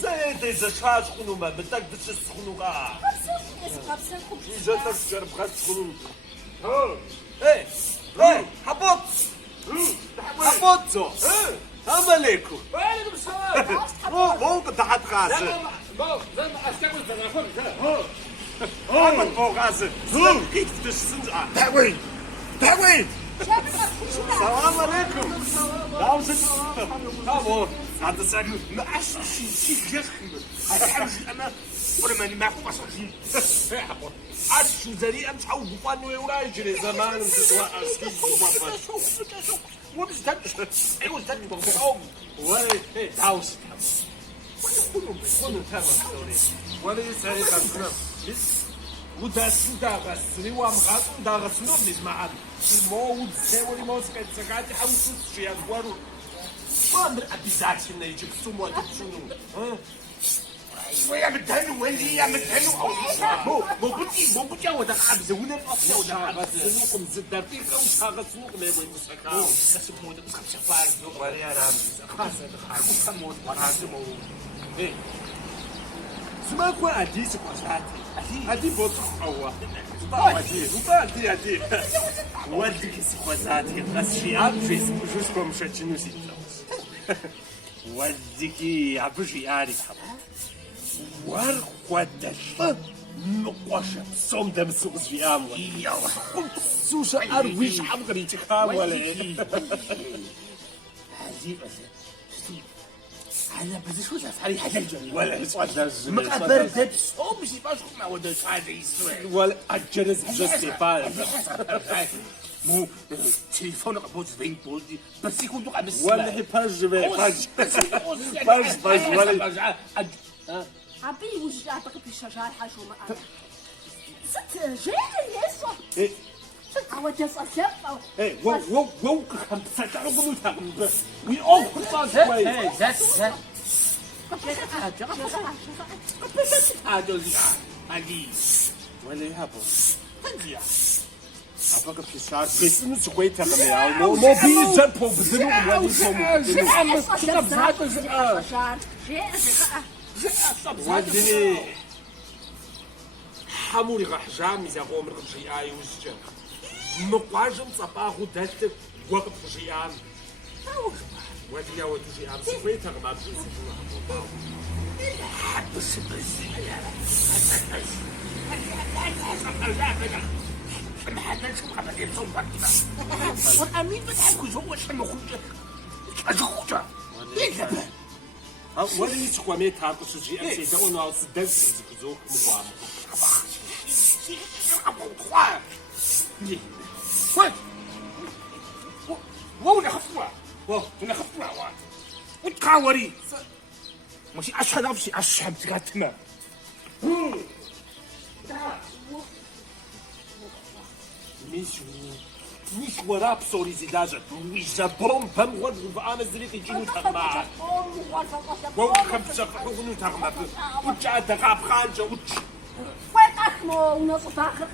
زيد شحال شكونو ما بدك تسخنو كاع جاتك تجرب بغات تسخنو هبط هبط السلام عليكم وعليكم السلام. بون تحت غاسل هبط فوق غاسل كيف تسنجع تعوين تعوين السلام عليكم داو زيد هذا ساكن ما عرفتش شي حاجه انا ولا ماني معكم اصاحبي عرفتش زري امشي حاول بوفانو ولا يجري زمان نسوا اسكي وبزداد ايوا زداد بوفاو ولا داوس كلهم تمام ولا يسالي قصنا وداسو داغسري وامغاطو داغسنو نسمع الموت سوالي موت كتسكاتي حاولت شي اخبارو ما من обязательно يجيب سمو شنو ايوه يا مدهنو وين يا مدهنو مو بتي ودا عبزونا الاصل ودا عبزوكم زدرتي كم حاجه سوق ما وين مسكا اسمو ده مش فاعل ولا يا رام خاصه موت وراسمو ايه سمعك وادي سكواتي هادي بوت هو هادي وديك سكواتي بس شي عاد فيسبوك جوسكم شاتينو سيتاوس وديكي عبجي عارف ورقدش نقوش صوم دم سوس في امر سوس ارويش حمقري تكامل هادي بس انا بس شو تعرف حاجه الجري ولا سؤال ما برد صوم مش باش ما ودش هذا يسوي ولا اجرز جوستيفاي مو تليفون قبوز بين بودي بس يكون دوق عم السماء ولا باج باج ولا عبي وجه اعتقد في الشجار حاجه ما ست جاي يسوع ايه او تصف او ايه وو كم تسكر قبلتها وي او خلاص ايه ذات هذا هذه ولا يهبط هذه أبغى في الشارع بس نسوي كويس يا مو بيجا بوبزنو ودي حمولي راح جامي زي قوم رجعي أي وجه مقاجم صباح ودتك وقت رجعي ودي يا ودي جام سوي تغمر في سجوا حبس ما حدش قبل يصوم وقتنا والامين بتحكوا جوا شنو خوجه اجوجه ليه ولي تقوى ميت هاكو شي امسي داو ناو سدان زوك مقام ولا خفوا ولا خفوا وتقاوري ماشي اشهد نفسي اشهد تقاتنا مش وراب سوري زيداجة ويجا بروم بام ورد وفانا زريقي جينو تغمى ووخم تشفحو غنو تغمى وجا دغاب خانجة وجا ويقخمو ونصف آخر